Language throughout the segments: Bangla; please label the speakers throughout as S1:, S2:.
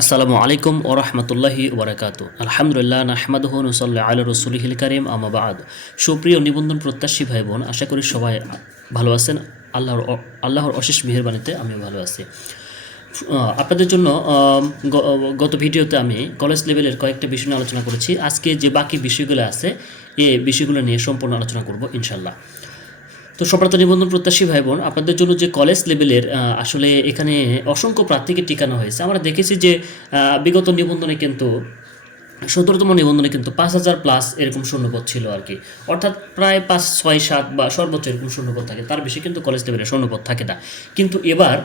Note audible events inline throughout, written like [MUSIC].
S1: আসসালামু আলাইকুম ও রহমতুল্লাহি ওবরাকাতু আলহামদুলিল্লাহ, নাহমাদহ নসল্লা আল রসুলহিল করিম আমাবাদ সুপ্রিয় নিবন্ধন প্রত্যাশী ভাই বোন আশা করি সবাই ভালো আছেন। আল্লাহর আল্লাহর অশেষ মেহরবানিতে আমিও ভালো আছি। আপনাদের জন্য গত ভিডিওতে আমি কলেজ লেভেলের কয়েকটা বিষয় নিয়ে আলোচনা করেছি। আজকে যে বাকি বিষয়গুলো আছে এই বিষয়গুলো নিয়ে সম্পূর্ণ আলোচনা করব ইনশাল্লাহ তো সপ্রাত নিবন্ধন প্রত্যাশী ভাই বোন আপনাদের জন্য যে কলেজ লেভেলের আসলে এখানে অসংখ্য প্রার্থীকে টিকানো হয়েছে। আমরা দেখেছি যে বিগত নিবন্ধনে কিন্তু, সতেরোতম নিবন্ধনে কিন্তু পাঁচ হাজার প্লাস এরকম শূন্যপদ ছিল আর কি। অর্থাৎ প্রায় পাঁচ, ছয়, সাত বা সর্বোচ্চ এরকম শূন্যপদ থাকে। তার বেশি কিন্তু কলেজ লেভেলে শূন্যপদ থাকে না। কিন্তু এবার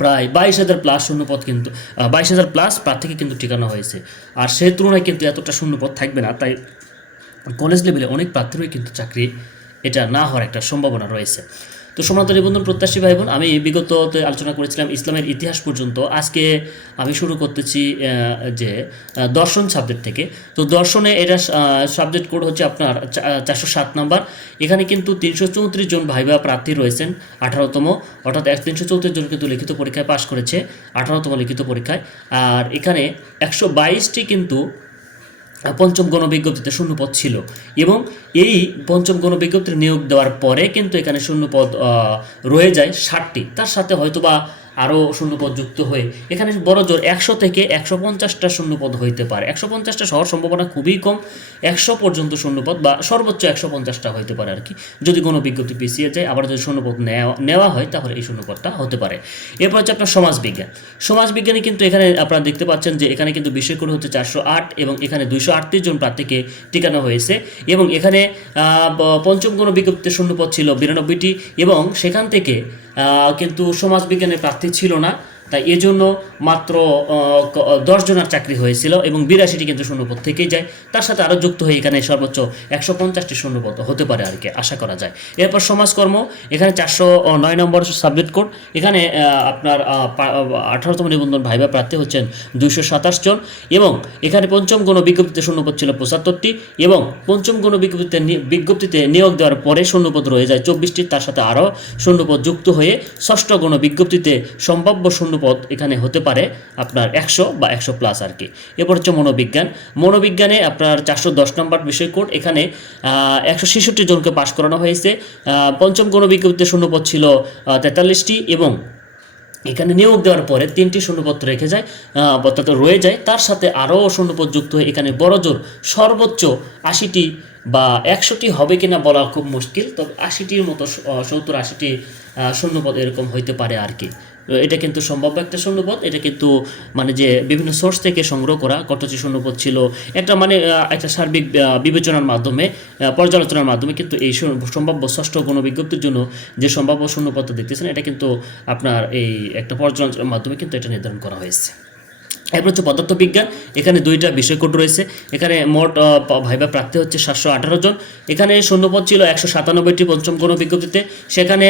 S1: প্রায় বাইশ হাজার প্লাস শূন্যপদ কিন্তু বাইশ হাজার প্লাস প্রার্থীকে কিন্তু টিকানো হয়েছে। আর সেই তুলনায় কিন্তু এতটা শূন্যপদ থাকবে না। তাই কলেজ লেভেলে অনেক প্রার্থীরই কিন্তু চাকরি এটা না হওয়ার একটা সম্ভাবনা রয়েছে। তো সমান্ত নিবন্ধন প্রত্যাশী ভাই বোন আমি বিগততে আলোচনা করেছিলাম ইসলামের ইতিহাস পর্যন্ত। আজকে আমি শুরু করতেছি যে দর্শন সাবজেক্ট থেকে। তো দর্শনে এটা সাবজেক্ট কোড হচ্ছে আপনার চারশো সাত নাম্বার। এখানে কিন্তু তিনশো চৌত্রিশ জন ভাইবা প্রার্থী রয়েছেন, আঠারোতম। অর্থাৎ এক, তিনশো চৌত্রিশ জন কিন্তু লিখিত পরীক্ষায় পাশ করেছে, আঠারোতম লিখিত পরীক্ষায়। আর এখানে একশো বাইশটি কিন্তু পঞ্চম গণবিজ্ঞপ্তিতে শূন্যপদ ছিল। এবং এই পঞ্চম গণবিজ্ঞপ্তির নিয়োগ দেওয়ার পরে কিন্তু এখানে শূন্যপদ রয়ে যায় ষাটটি। তার সাথে হয়তোবা আরও শূন্যপদ যুক্ত হয়ে, এখানে বড় জোর একশো থেকে একশো পঞ্চাশটা শূন্যপদ হইতে পারে। একশো পঞ্চাশটা হওয়ার সম্ভাবনা খুবই কম, একশো পর্যন্ত শূন্যপদ বা সর্বোচ্চ একশো পঞ্চাশটা হইতে পারে আর কি। যদি কোনো বিজ্ঞপ্তি পিছিয়ে যায়, আবার যদি শূন্যপদ নেওয়া নেওয়া হয়, তাহলে এই শূন্যপদটা হতে পারে। এরপর হচ্ছে আপনার সমাজবিজ্ঞান। সমাজবিজ্ঞানে কিন্তু এখানে আপনারা দেখতে পাচ্ছেন যে, এখানে কিন্তু বিষয় করে হচ্ছে চারশো আট এবং এখানে দুইশো আটত্রিশ জন প্রার্থীকে টিকানো হয়েছে এবং এখানে পঞ্চম কোনো বিজ্ঞপ্তিতে শূন্যপদ ছিল বিরানব্বইটি এবং সেখান থেকে কিন্তু সমাজবিজ্ঞানের প্রার্থী ছিল না। তাই এজন্য মাত্র দশ জনের চাকরি হয়েছিল এবং বিরাশিটি কিন্তু শূন্যপদ থেকেই যায়। তার সাথে আরও যুক্ত হয়ে এখানে সর্বোচ্চ একশো পঞ্চাশটি শূন্যপদ হতে পারে আর কি আশা করা যায়। এরপর সমাজকর্ম, এখানে চারশো নয় নম্বর সাবজেক্ট কোড। এখানে আপনার আঠারোতম নিবন্ধন ভাইবা প্রার্থী হচ্ছেন দুইশো সাতাশ জন এবং এখানে পঞ্চম গণ বিজ্ঞপ্তিতে শূন্যপদ ছিল পঁচাত্তরটি এবং পঞ্চম গণ বিজ্ঞপ্তিতে বিজ্ঞপ্তিতে নিয়োগ দেওয়ার পরে শূন্যপদ রয়ে যায় চব্বিশটি। তার সাথে আরও শূন্যপদ যুক্ত হয়ে ষষ্ঠ গণ বিজ্ঞপ্তিতে সম্ভাব্য শূন্যপদ এখানে হতে পারে আপনার একশো বা একশো প্লাস আর কি। এরপর হচ্ছে মনোবিজ্ঞান। মনোবিজ্ঞানে আপনার চারশো দশ নম্বর বিষয় কোড, এখানে একশো ছেষট্টি জনকে পাশ করানো হয়েছে। পঞ্চম গণ বিজ্ঞপ্তিতে শূন্যপদ ছিল তেতাল্লিশটি এবং এখানে নিয়োগ দেওয়ার পরে তিনটি শূন্যপত্র রেখে যায় অর্থাৎ রয়ে যায়। তার সাথে আরও শূন্যপদ যুক্ত হয়ে এখানে বড় জোর সর্বোচ্চ আশিটি বা একশোটি হবে কিনা বলা খুব মুশকিল, তবে আশিটির মতো সত্তর আশিটি শূন্যপদ এরকম হইতে পারে আর কি। এটা কিন্তু সম্ভাব্য একটা শূন্যপদ এটা কিন্তু মানে যে বিভিন্ন সোর্স থেকে সংগ্রহ করা কতটি শূন্যপদ ছিল, একটা মানে একটা সার্বিক বিবেচনার মাধ্যমে পর্যালোচনার মাধ্যমে কিন্তু এই সম্ভাব্য ষষ্ঠ কোনো বিজ্ঞপ্তির জন্য যে সম্ভাব্য শূন্যপত্র দেখতেছেন, এটা কিন্তু আপনার এই একটা পর্যালোচনার মাধ্যমে কিন্তু এটা নির্ধারণ করা হয়েছে। এরপর হচ্ছে পদার্থবিজ্ঞান, এখানে দুইটা বিষয় কোড রয়েছে। এখানে মোট ভাইবা প্রার্থী হচ্ছে সাতশো আঠারো জন। এখানে শূন্যপদ ছিল একশো সাতানব্বইটি পঞ্চম কোনো বিজ্ঞপ্তিতে সেখানে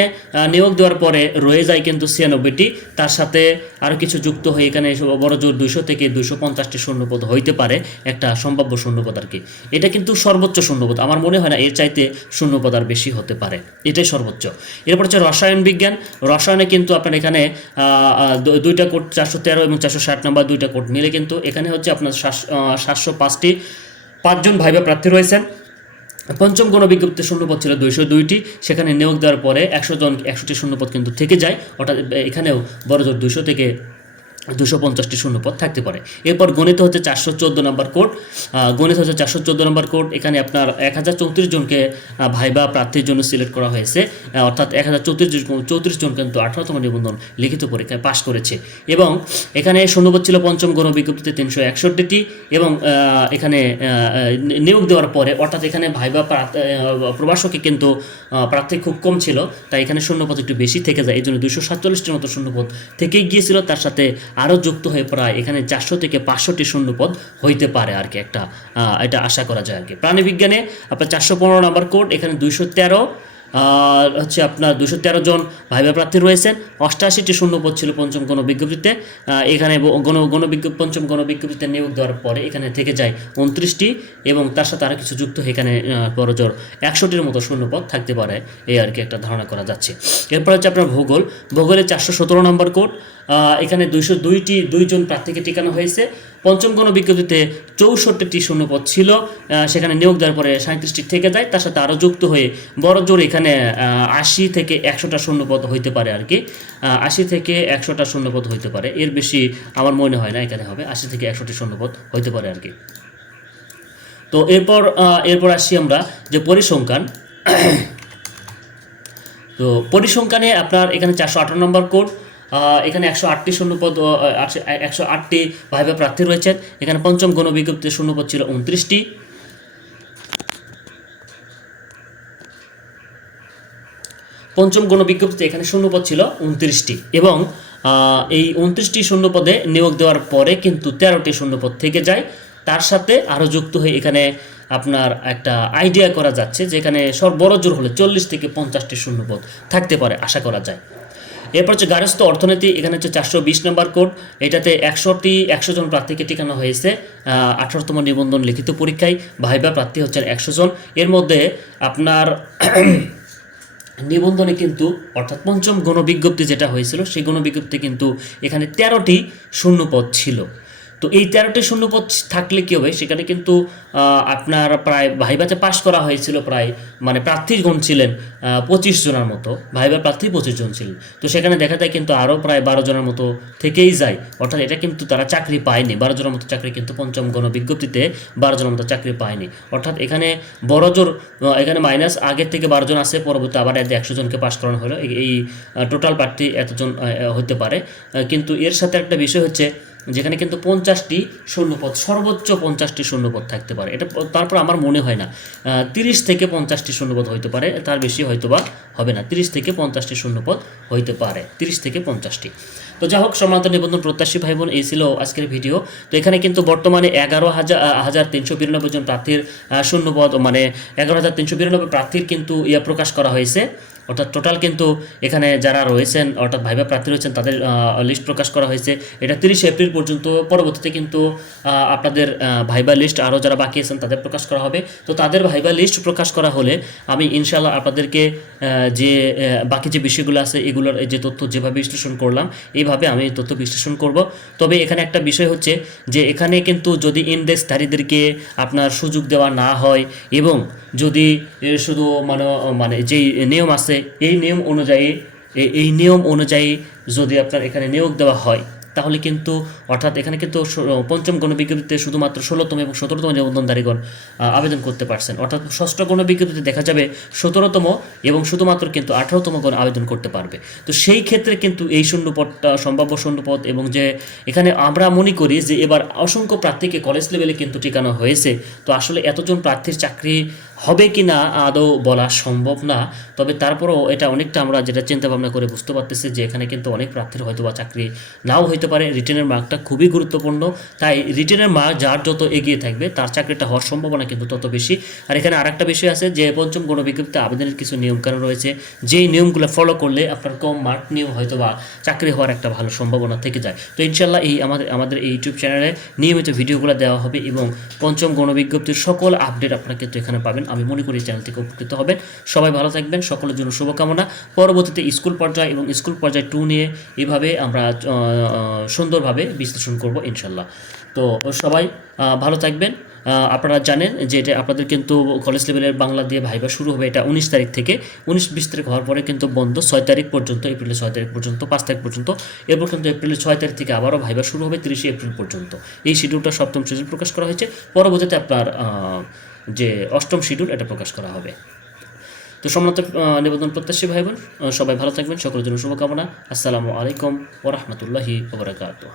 S1: নিয়োগ দেওয়ার পরে রয়ে যায় কিন্তু ছিয়ানব্বইটি। তার সাথে আরও কিছু যুক্ত হয়ে এখানে বড় জোর দুইশো থেকে দুইশো পঞ্চাশটি শূন্যপদ হইতে পারে, একটা সম্ভাব্য শূন্যপদ আর কি। এটা কিন্তু সর্বোচ্চ শূন্যপদ। আমার মনে হয় না এর চাইতে শূন্যপদ আর বেশি হতে পারে। এটাই সর্বোচ্চ। এরপর হচ্ছে রসায়ন বিজ্ঞান। রসায়নে কিন্তু আপনার এখানে দুইটা কোড চারশো তেরো এবং চারশো ষাট নাম্বার দুইটা কোড মিলে কিন্তু এখানে হচ্ছে আপনার সাতশো পাঁচটি পাঁচজন ভাইবা প্রার্থী রয়েছেন। পঞ্চম কোনো বিজ্ঞপ্তি শূন্যপদ ছিল দুইশো দুইটি। সেখানে নিয়োগ দেওয়ার পরে একশো জন, একশোটি শূন্যপদ কিন্তু থেকে যায়। অর্থাৎ এখানেও বড় দুইশো থেকে দুশো পঞ্চাশটি শূন্যপদ থাকতে পারে। এরপর গণিত হচ্ছে চারশো চোদ্দ নম্বর কোড। গণিত হচ্ছে চারশো চোদ্দ নম্বর কোড। এখানে আপনার এক হাজার চৌত্রিশ জনকে ভাইবা প্রার্থীর জন্য সিলেক্ট করা হয়েছে। অর্থাৎ এক হাজার চৌত্রিশ চৌত্রিশ জন কিন্তু আঠারোতম নিবন্ধন লিখিত পরীক্ষায় পাশ করেছে। এবং এখানে শূন্যপদ ছিল পঞ্চম গণ বিজ্ঞপ্তিতে তিনশো একষট্টিটি এবং এখানে নিয়োগ দেওয়ার পরে অর্থাৎ এখানে ভাইবা প্রবাসকে কিন্তু প্রার্থী খুব কম ছিল। তাই এখানে শূন্যপদ একটু বেশি থেকে যায়। এই জন্য দুশো সাতচল্লিশটির মতো শূন্যপদ থেকেই গিয়েছিল। তার সাথে আরও যুক্ত হয়ে প্রায় এখানে চারশো থেকে পাঁচশোটি শূন্যপদ হইতে পারে আর কি একটা এটা আশা করা যায় আর কি। প্রাণীবিজ্ঞানে আপনার চারশো পনেরো নম্বর কোড এখানে দুইশো তেরো হচ্ছে আপনার দুশো তেরো জন ভাইবা প্রার্থী রয়েছেন। অষ্টাশিটি শূন্যপদ ছিল পঞ্চম গণ বিজ্ঞপ্তিতে এখানে গণ গণ বিজ্ঞ- পঞ্চম গণ বিজ্ঞপ্তিতে নিয়োগ দেওয়ার পরে এখানে থেকে যায় উনত্রিশটি এবং তার সাথে আরও কিছু যুক্ত এখানে আহ, বড় জোর একশোটির মতো শূন্যপদ থাকতে পারে এই আর কি একটা ধারণা করা যাচ্ছে। এরপর হচ্ছে আপনার ভূগোল। ভূগোলে চারশো সতেরো নম্বর কোড এখানে দুইশো দুইটি, দুইজন প্রার্থীকে টিকানো হয়েছে। পঞ্চম গণ বিজ্ঞপ্তিতে চৌষট্টিটি শূন্যপদ ছিল সেখানে নিয়োগ দেওয়ার পরে সাঁত্রিশটি থেকে যায়, তার সাথে আরও যুক্ত হয়ে বড় জোর এখানে আশি থেকে একশোটা শূন্যপদ হইতে পারে আর কি। আশি থেকে একশোটা শূন্যপদ হইতে পারে। এর বেশি আমার মনে হয় না এখানে হবে। আশি থেকে একশোটি শূন্যপদ হইতে পারে আর কি। তো এরপর এরপর আসি আমরা যে পরিসংখ্যান। [COUGHS] তো পরিসংখ্যানে আপনার এখানে চারশো আঠারো নম্বর কোড এখানে একশো আটটি শূন্যপদ একশো আটটি ভাইবা প্রার্থী রয়েছেন এখানে পঞ্চম গণ বিজ্ঞপ্তির শূন্যপদ ছিল উনত্রিশটি। পঞ্চম গণ বিজ্ঞপ্তিতে এখানে শূন্যপদ ছিল উনত্রিশটি এবং এই উনত্রিশটি শূন্যপদে নিয়োগ দেওয়ার পরে কিন্তু তেরোটি শূন্যপদ থেকে যায়। তার সাথে আরও যুক্ত হয়ে এখানে আপনার একটা আইডিয়া করা যাচ্ছে যে এখানে সব বড় জোর হলে চল্লিশ থেকে পঞ্চাশটি শূন্যপদ থাকতে পারে, আশা করা যায়। এরপর হচ্ছে গার্হস্থ্য অর্থনীতি, এখানে হচ্ছে চারশো বিশ নম্বর কোড। এটাতে একশোটি একশো জন প্রার্থীকে টিকানো হয়েছে আঠারোতম নিবন্ধন লিখিত পরীক্ষায়। ভাইবা প্রার্থী হচ্ছেন একশো জন এর মধ্যে আপনার [CLEARS THROAT] নিবন্ধনে কিন্তু, অর্থাৎ পঞ্চম গণবিজ্ঞপ্তি যেটা হয়েছিল, সেই গণবিজ্ঞপ্তি কিন্তু এখানে তেরোটি শূন্যপদ ছিল। তো এই তেরোটি শূন্যপদ থাকলে কী হবে? সেখানে কিন্তু আপনার প্রায় ভাইবাতে পাশ করা হয়েছিল প্রায় মানে প্রার্থীগণ ছিলেন পঁচিশ জনের মতো। ভাইবা প্রার্থী পঁচিশ জন ছিলেন। তো সেখানে দেখা যায় কিন্তু আরও প্রায় বারো জনের মতো থেকেই যায়। অর্থাৎ এটা কিন্তু তারা চাকরি পায়নি। বারো জনের মতো চাকরি কিন্তু পঞ্চম গণ বিজ্ঞপ্তিতে বারো জনের মতো চাকরি পায়নি। অর্থাৎ এখানে বড় জোর এখানে মাইনাস আগের থেকে বারো জন আছে, পরবর্তী আবার একশো জনকে পাশ করানো হলো। এই টোটাল প্রার্থী এতজন হতে পারে। কিন্তু এর সাথে একটা বিষয় হচ্ছে যেখানে কিন্তু পঞ্চাশটি শূন্যপদ, সর্বোচ্চ পঞ্চাশটি শূন্যপদ থাকতে পারে। এটা তারপর আমার মনে হয় না। তিরিশ থেকে পঞ্চাশটি শূন্যপদ হইতে পারে, তার বেশি হয়তো বা হবে না। তিরিশ থেকে পঞ্চাশটি শূন্যপদ হইতে পারে, তিরিশ থেকে পঞ্চাশটি। তো যাই হোক সমান্তর নিবন্ধন প্রত্যাশী ভাই বোন এই ছিল আজকের ভিডিও। তো এখানে কিন্তু বর্তমানে এগারো হাজার হাজার তিনশো বিরানব্বই জন প্রার্থীর শূন্যপদ মানে এগারো হাজার তিনশো বিরানব্বই প্রার্থীর কিন্তু ইয়া প্রকাশ করা হয়েছে। অর্থাৎ টোটাল কিন্তু এখানে যারা রয়েছেন, অর্থাৎ ভাইবা প্রার্থী রয়েছেন, তাদের লিস্ট প্রকাশ করা হয়েছে। এটা তিরিশে এপ্রিল পর্যন্ত পরবর্তীতে কিন্তু আপনাদের ভাইবা লিস্ট আরও যারা বাকি আছেন, তাদের প্রকাশ করা হবে। তো তাদের ভাইবা লিস্ট প্রকাশ করা হলে আমি ইনশাল্লাহ আপনাদেরকে যে বাকি যে বিষয়গুলো আছে, এগুলোর যে তথ্য যেভাবে বিশ্লেষণ করলাম, এইভাবে আমি তথ্য বিশ্লেষণ করব। তবে এখানে একটা বিষয় হচ্ছে যে, এখানে কিন্তু যদি ইন্ডেক্সধারীদেরকে আপনার সুযোগ দেওয়া না হয় এবং যদি শুধু মানে মানে যেই নিয়ম আছে এই নিয়ম অনুযায়ী এই নিয়ম অনুযায়ী যদি আপনার এখানে নিয়োগ দেওয়া হয় তাহলে কিন্তু অর্থাৎ এখানে কিন্তু পঞ্চম গণবিজ্ঞপ্তিতে শুধুমাত্র ষোলোতম এবং সতেরোতম নিবন্ধনধারীগণ আহ, আবেদন করতে পারছেন। অর্থাৎ ষষ্ঠ গণবিজ্ঞপ্তিতে দেখা যাবে সতেরোতম এবং শুধুমাত্র কিন্তু আঠারোতম গণ আবেদন করতে পারবে। তো সেই ক্ষেত্রে কিন্তু এই শূন্যপদটা সম্ভাব্য শূন্যপদ এবং যে এখানে আমরা মনে করি যে এবার অসংখ্য প্রার্থীকে কলেজ লেভেলে কিন্তু ঠিকানো হয়েছে। তো আসলে এতজন প্রার্থীর চাকরি হবে কি না আদৌ বলা সম্ভব না। তবে তারপরেও এটা অনেকটা আমরা যেটা চিন্তা ভাবনা করে বুঝতে পারতেছি যে এখানে কিন্তু অনেক প্রার্থীর হয়তো বা চাকরি নাও হইতে পারে। রিটেনের মার্কটা খুবই গুরুত্বপূর্ণ। তাই রিটেনের মার্ক যার যত এগিয়ে থাকবে তার চাকরিটা হওয়ার সম্ভাবনা কিন্তু তত বেশি। আর এখানে আরেকটা বিষয় আছে যে পঞ্চম গণবিজ্ঞপ্তিতে আবেদনের কিছু নিয়মকানুন রয়েছে। যেই নিয়মগুলো ফলো করলে আপনার কম মার্ক নিয়েও হয়তো বা চাকরি হওয়ার একটা ভালো সম্ভাবনা থেকে যায়। তো ইনশাল্লাহ এই আমাদের আমাদের এই ইউটিউব চ্যানেলে নিয়মিত ভিডিওগুলো দেওয়া হবে এবং পঞ্চম গণবিজ্ঞপ্তির সকল আপডেট আপনারা কিন্তু এখানে পাবেন। আমি মনে করি চ্যানেল থেকে উপকৃত হবেন। সবাই ভালো থাকবেন, সকলের জন্য শুভকামনা। পরবর্তীতে স্কুল পর্যায়ে এবং স্কুল পর্যায়ে টু নিয়ে এভাবে আমরা সুন্দরভাবে বিশ্লেষণ করব ইনশাল্লাহ। তো সবাই ভালো থাকবেন। আপনারা জানেন যে এটা আপনাদের কিন্তু কলেজ লেভেলের বাংলা দিয়ে ভাইবা শুরু হবে এটা উনিশ তারিখ থেকে। উনিশ বিশ তারিখ হওয়ার পরে কিন্তু বন্ধ, ছয় তারিখ পর্যন্ত এপ্রিলের ছয় তারিখ পর্যন্ত, পাঁচ তারিখ পর্যন্ত। এরপর কিন্তু এপ্রিলের ছয় তারিখ থেকে আবারও ভাইবা শুরু হবে তিরিশে এপ্রিল পর্যন্ত। এই শিডিউলটা সপ্তম শিডিউল প্রকাশ করা হয়েছে। পরবর্তীতে আপনার যে অষ্টম শিডিউল এটা প্রকাশ করা হবে। তো সম্মানিত নিবেদন প্রত্যাশী ভাই বোন সবাই ভালো থাকবেন, সকলের জন্য শুভকামনা। আসসালামু আলাইকুম ওরহমতুল্লাহি ওবরাকাতুহ